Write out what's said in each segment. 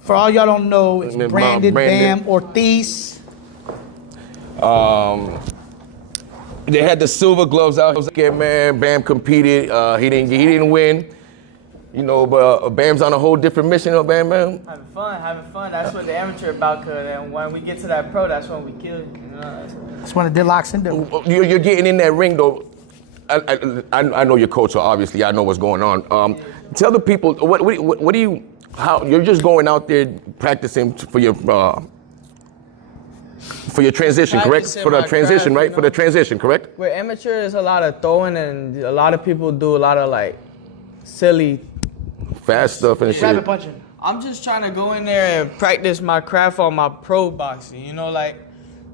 For all y'all don't know, it's Brandon Bam Ortiz. They had the silver gloves out. Man, Bam competed. He didn't win. You know, but Bam's on a whole different mission, Bam. Having fun. That's what the amateur about. And when we get to that pro, that's when we kill. That's when it locks into. You're getting in that ring though. I know your coach, so obviously I know what's going on. Tell the people what do you? How you're just going out there practicing for your transition, correct? For the transition, right? For the transition, correct? With amateur, there's a lot of throwing, and a lot of people do a lot of like silly, fast stuff and shit. Rabbit punching. I'm just trying to go in there and practice my craft on my pro boxing. You know, like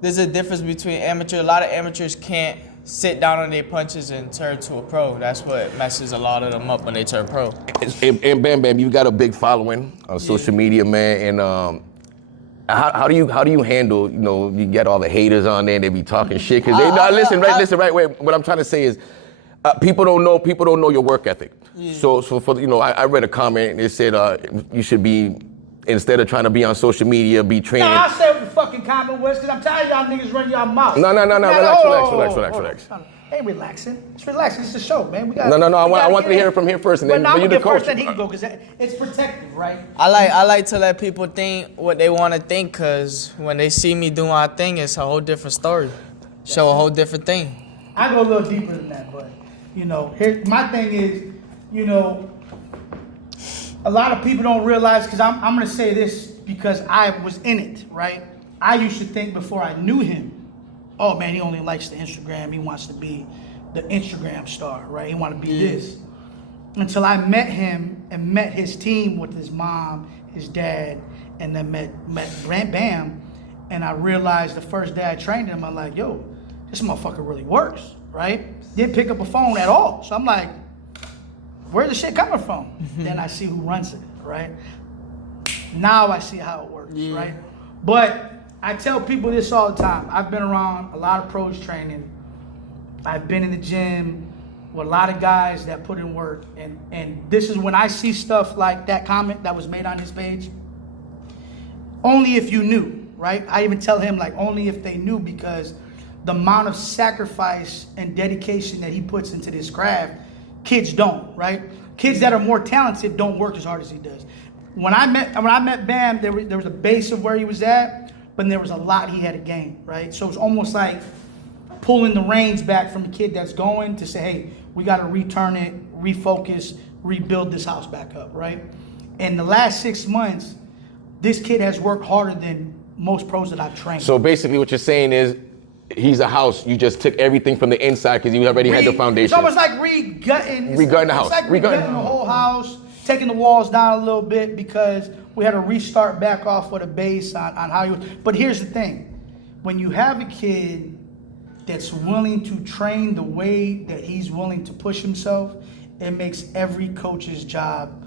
there's a difference between amateur. A lot of amateurs can't sit down on their punches and turn to a pro. That's what messes a lot of them up when they turn pro. And Bam Bam, you got a big following on social media, man. And how do you handle? You know, you get all the haters on there and they be talking shit because they listen. Wait. What I'm trying to say is, people don't know your work ethic. Yeah. So for I read a comment and it said you should be, instead of trying to be on social media, be training. No, I'll say what the fucking comment was because I'm tired of y'all niggas running y'all mouth. No. Relax. Ain't relaxing. It's relaxing. It's a show, man. No. I want to hear it from here first, and then you the coach. First, then he can go because it's protected, right? I like to let people think what they want to think because when they see me do my thing, it's a whole different story. Show a whole different thing. I go a little deeper than that, but here my thing is, a lot of people don't realize, because I'm going to say this because I was in it, right? I used to think before I knew him, oh man, he only likes the Instagram. He wants to be the Instagram star, right? He want to be this. Until I met him and met his team with his mom, his dad, and then met Bam, and I realized the first day I trained him, I'm like, yo, this motherfucker really works, right? Didn't pick up a phone at all. So I'm like, where's the shit coming from? Then I see who runs it, right? Now I see how it works, right? But I tell people this all the time. I've been around a lot of pros training. I've been in the gym with a lot of guys that put in work. And this is when I see stuff like that comment that was made on his page. Only if you knew, right? I even tell him, like, only if they knew, because the amount of sacrifice and dedication that he puts into this craft, kids don't, right? Kids that are more talented don't work as hard as he does. When I met Bam, there was a base of where he was at, but there was a lot he had to gain, right? So it's almost like pulling the reins back from a kid that's going to say, hey, we got to return it, refocus, rebuild this house back up, right? In the last 6 months, this kid has worked harder than most pros that I've trained. So basically what you're saying is, he's a house. You just took everything from the inside because you already had the foundation. It's almost like regutting the house. It's like regutting the whole house, taking the walls down a little bit because we had to restart back off with a base on how you. But here's the thing: when you have a kid that's willing to train the way that he's willing to push himself, it makes every coach's job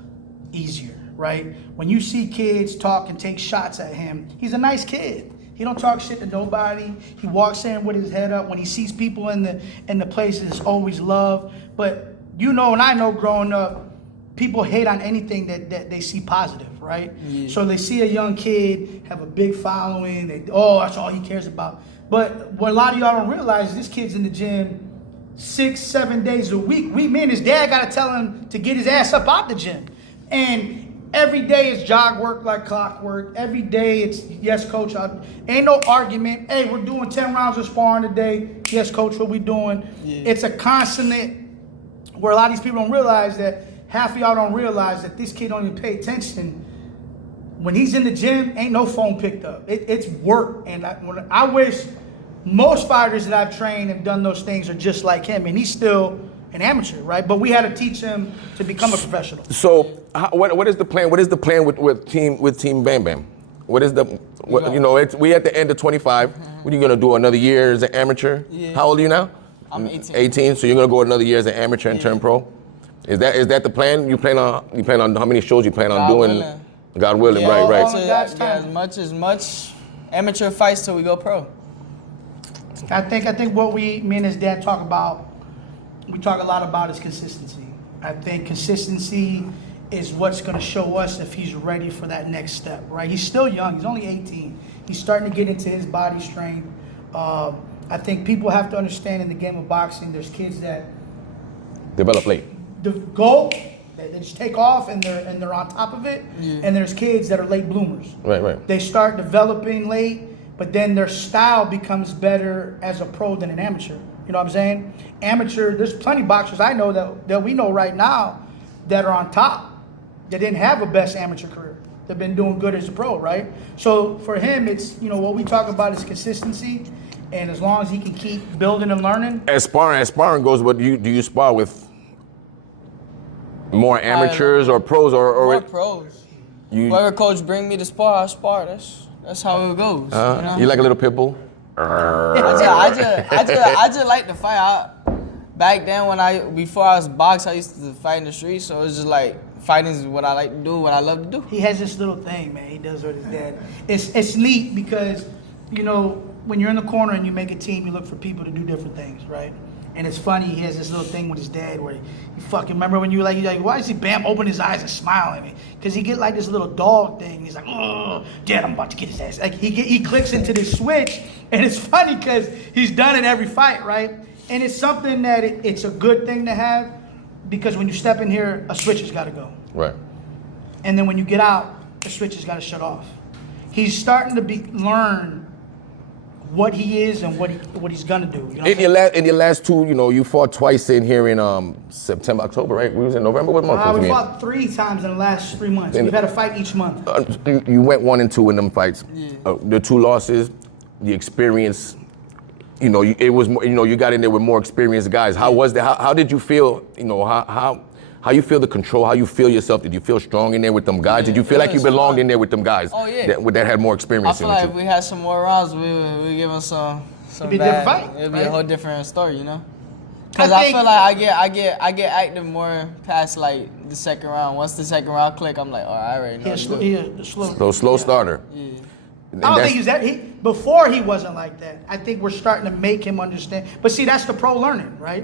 easier, right? When you see kids talk and take shots at him, he's a nice kid. He don't talk shit to nobody. He walks in with his head up. When he sees people in the places, it's always love. But and I know growing up, people hate on anything that they see positive, right? Yeah. So they see a young kid have a big following. That's all he cares about. But what a lot of y'all don't realize is this kid's in the gym 6-7 days a week. Me and his dad got to tell him to get his ass up out the gym. And every day it's jog work like clockwork. Every day it's, yes, coach. Ain't no argument. Hey, we're doing 10 rounds of sparring today. Yes, coach, what we doing? Yeah. It's a constant where a lot of these people don't realize that, half of y'all don't realize that this kid don't even pay attention. When he's in the gym, ain't no phone picked up. It's work. And I wish most fighters that I've trained and done those things are just like him. And he's still an amateur, right? But we had to teach him to become a professional. So, what is the plan? What is the plan with Team Bam Bam? What is we at the end of 25. What are you gonna do? Another year as an amateur? Yeah. How old are you now? I'm 18. 18. So you're gonna go another year as an amateur and turn pro? Is that the plan? You plan on how many shows you plan on doing? Willing. God willing, right. As much amateur fights till we go pro. I think what me and his dad talk a lot about is consistency. I think consistency is what's going to show us if he's ready for that next step, right? He's still young. He's only 18. He's starting to get into his body strength. I think people have to understand in the game of boxing, there's kids that Develop late. go, they just take off and they're on top of it, and there's kids that are late bloomers. Right. They start developing late, but then their style becomes better as a pro than an amateur. You know what I'm saying? Amateur, there's plenty of boxers I know that we know right now that are on top. They didn't have a best amateur career. They've been doing good as a pro, right? So for him, it's, what we talk about is consistency, and as long as he can keep building and learning. As sparring goes, what do you spar with? More amateurs or pros or more pros. Whoever coach bring me to spar, I spar. That's how it goes. You like a little pit bull? I just like to fight. Back then, before I was boxed, I used to fight in the streets. So it's just like fighting is what I like to do, what I love to do. He has this little thing, man. He does with his dad. It's neat because when you're in the corner and you make a team, you look for people to do different things, right? And it's funny, he has this little thing with his dad where he fucking, remember when you were like, why does he open his eyes and smile at me? Because he get like this little dog thing. He's like, oh, Dad, I'm about to get his ass. Like he clicks into this switch, and it's funny because he's done it every fight, right? And it's something that it's a good thing to have, because when you step in here, a switch has got to go. Right. And then when you get out, the switch has got to shut off. He's starting to learn what he is and what he's gonna do. In your last two, you fought twice in here in September, October, right? We was in November. What month was it? We fought 3 times in the last 3 months. We've had a fight each month. You went 1 and 2 in them fights. Yeah. The 2 losses, the experience. It was more. You got in there with more experienced guys. How was that? How did you feel? How you feel the control? How you feel yourself? Did you feel strong in there with them guys? Did you feel like you belonged in there with them guys? Oh yeah. That had more experience. I feel like if we had some more rounds, we give us some. It'd be a different fight. It'd be a whole different story, Because I feel like I get active more past like the second round. Once the second round click, I'm like, I already know. Slow starter. Yeah. I don't think he's that. Before he wasn't like that. I think we're starting to make him understand. But see, that's the pro learning, right?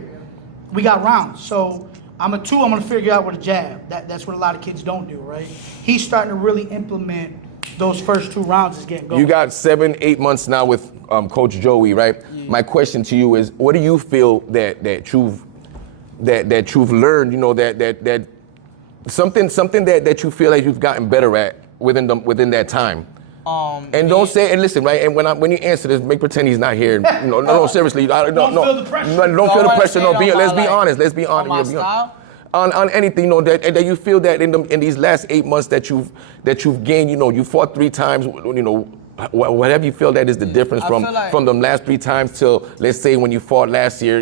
We got rounds, so. I'm a 2, I'm going to figure out with a jab. That's what a lot of kids don't do, right? He's starting to really implement those first 2 rounds is getting going. You got 7-8 months now with Coach Joey, right? Yeah. My question to you is, what do you feel that you've learned, that something that you feel like you've gotten better at within that time? And don't say, and listen, right? And when you answer this, make pretend he's not here. No, seriously. Don't feel the pressure. Don't feel the pressure. No, let's be honest. Let's be honest. On my style? On anything, that you feel that in these last 8 months that you've gained, you fought 3 times, whatever you feel that is the difference from them last 3 times till, let's say, when you fought last year,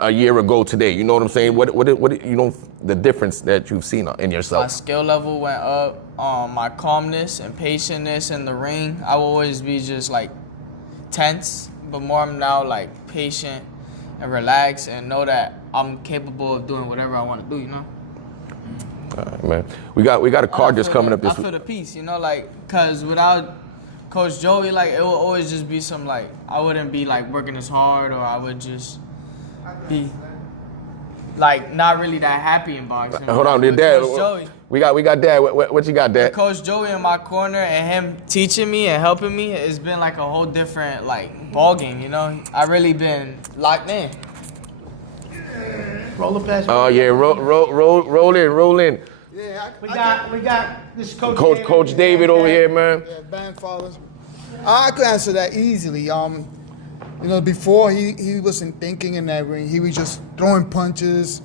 a year ago today. You know what I'm saying? What the difference that you've seen in yourself? My skill level went up. My calmness and patientness in the ring. I will always be just like tense, but more I'm now like patient and relaxed and know that I'm capable of doing whatever I want to do. All right, man. We got a card that's coming up this week. I feel the peace, cause without Coach Joey, like it will always just be some like I wouldn't be like working as hard, or I would just be like not really that happy in boxing. Hold on, Dad. We got Dad. What you got, Dad? Coach Joey in my corner and him teaching me and helping me, it's been like a whole different like ball game. I really been locked in. Roll the pass. Oh yeah, roll in. Yeah, we got this Coach David over here, man. Yeah, band fathers. I could answer that easily. Before he wasn't thinking in that ring. He was just throwing punches,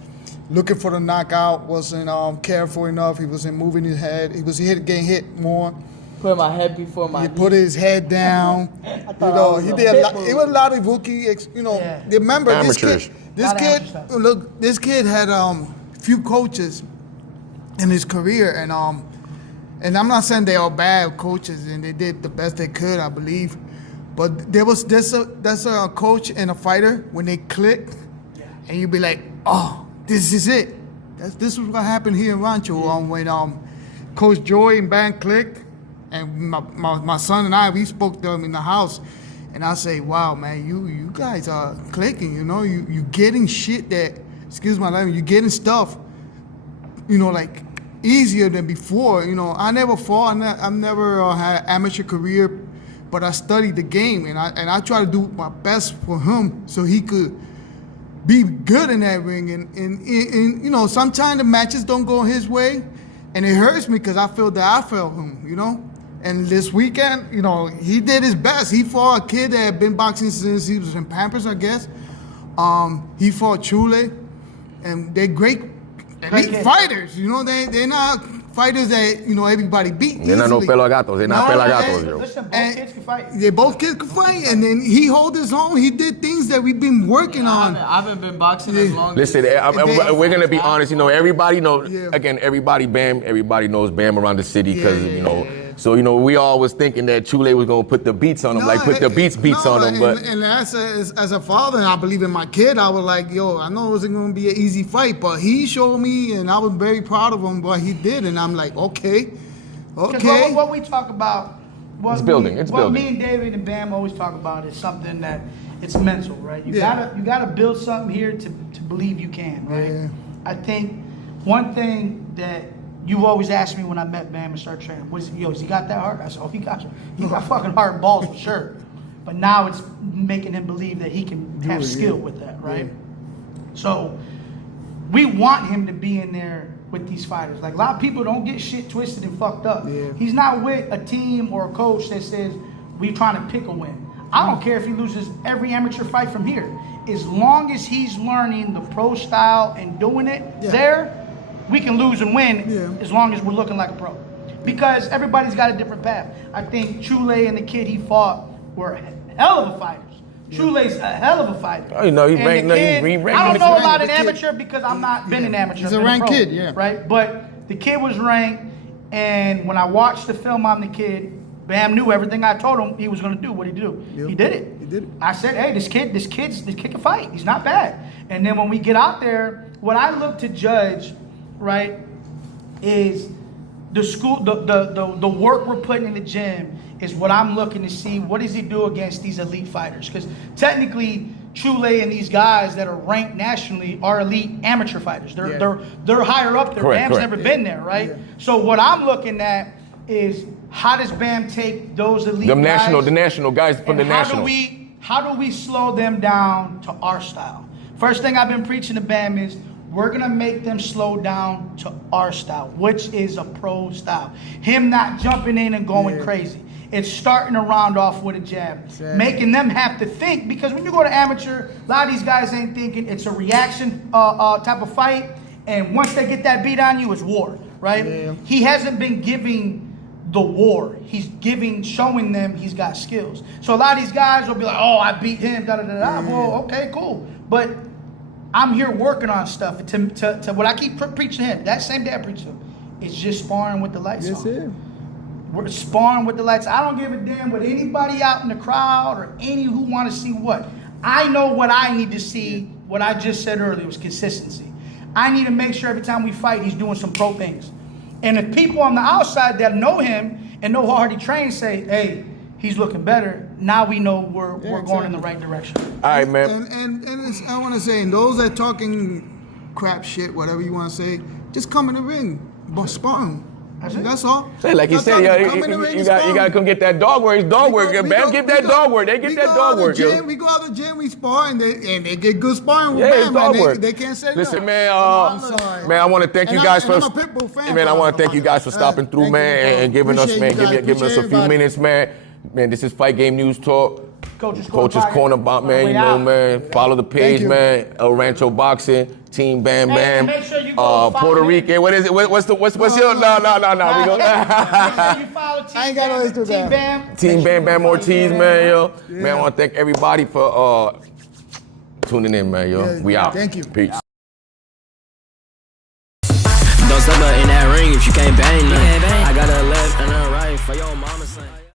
looking for the knockout. Wasn't careful enough. He wasn't moving his head. He was getting hit more. Put my head before my. He put his head down. He did a lot. It was a lot of rookie. Remember amateurs. This kid had few coaches in his career, and I'm not saying they are bad coaches, and they did the best they could, I believe. But there's a coach and a fighter when they click, and you be like, oh, this is it. This was what happened here in Rancho when Coach Joey and Band clicked, and my son and I, we spoke to them in the house, and I say, wow, man, you guys are clicking. You getting shit that, excuse my language, you getting stuff, like easier than before. You know, I never fought. I've never had an amateur career, but I studied the game, and I try to do my best for him so he could be good in that ring. And you know, sometimes the matches don't go his way, and it hurts me because I feel that I failed him, you know. And this weekend, you know, he did his best. He fought a kid that had been boxing since he was in Pampers, I guess. He fought Chule, and they're great elite fighters. You know, they're not fighters that, you know, everybody beat. They're not no easily. pelagatos. They're not pelagatos, yo. Listen, both kids can fight. They both kids can fight, and then he hold his own. He did things that we've been working on. I haven't been boxing as long. Listen, we're gonna be honest. You know, everybody know. Yeah. Again, everybody knows Bam around the city because you know. So you know, we all was thinking that Chule was gonna put the beats on him, put the beats on him. But and as a father, and I believe in my kid, I was like, yo, I know it wasn't gonna be an easy fight, but he showed me, and I was very proud of him what he did, and I'm like, okay. Because what we talk about, It's building. What me and David and Bam always talk about is something that it's mental, right? You gotta build something here to believe you can, right? Yeah. I think one thing that you always asked me when I met Bam and started training, has he got that heart? I said, oh, he got fucking heart and balls for sure. But now it's making him believe that he can have skill with that, right? Yeah. So we want him to be in there with these fighters. Like, a lot of people don't get shit twisted and fucked up. Yeah. He's not with a team or a coach that says, we trying to pick a win. I don't care if he loses every amateur fight from here. As long as he's learning the pro style and doing it there, we can lose and win as long as we're looking like a pro. Because everybody's got a different path. I think Chule and the kid he fought were hell of a fighters. Chule's a hell of a fighter. Oh, you know, he ranked. I don't know about an amateur because I'm not been an amateur. He's a ranked kid, right? But the kid was ranked, and when I watched the film on the kid, Bam knew everything I told him he was going to do. What he do? Yep. He did it. He did it. I said, hey, this kid can fight. He's not bad. And then when we get out there, what I look to judge, right, is the school, the work we're putting in the gym is what I'm looking to see. What does he do against these elite fighters? Because technically, Chule and these guys that are ranked nationally are elite amateur fighters. They're higher up there. Bam's never been there, right? Yeah. So what I'm looking at is how does Bam take those elite guys? The national guys from the national. How do we slow them down to our style? First thing I've been preaching to Bam is we're gonna make them slow down to our style, which is a pro style. Him not jumping in and going crazy. It's starting to round off with a jab, making them have to think, because when you go to amateur, a lot of these guys ain't thinking. It's a reaction type of fight, and once they get that beat on you, it's war, right? Yeah. He hasn't been giving the war. He's showing them he's got skills. So a lot of these guys will be like, oh, I beat him, da-da-da-da. Well, okay, cool. But I'm here working on stuff. To what I keep preaching to him, that same day I preach to him, it's just sparring with the lights on. It. We're sparring with the lights. I don't give a damn what anybody out in the crowd or any who want to see what. I know what I need to see. What I just said earlier was consistency. I need to make sure every time we fight, he's doing some pro things. And if people on the outside that know him and know how hard he trains say, hey, he's looking better, now we know we're going in the right direction. All right, man. And I want to say, and those that talking crap shit, whatever you want to say, just come in the ring, sparring. That's all. Say, like you said, you gotta come get that dog work. It's dog work. Bam, get that dog work. They get that dog work. We go out the gym, we spar, and they get good sparring with Bam. Bam. Dog work. They can't say Listen, no. man. I'm sorry. Man, I want to thank you guys for. I'm a Pitbull fan. Man, I want to thank you guys for stopping through, man, and giving us a few minutes, man. Man, this is Fight Game News Talk. Coach's Corner, man. You know, man. Follow the page, man. El Rancho Boxing. Team Bam Bam, make sure you go Puerto Rican. What is it? What's your? No. We go. Make sure you follow I ain't got no Instagram. Team Bam. Team Bam Bam Ortiz, man, yo. Yeah. Man, I want to thank everybody for tuning in, man, yo. We out. Thank you. Peace. Don't step up in that ring if you can't bang nothing. I got a left and a right for your mama son.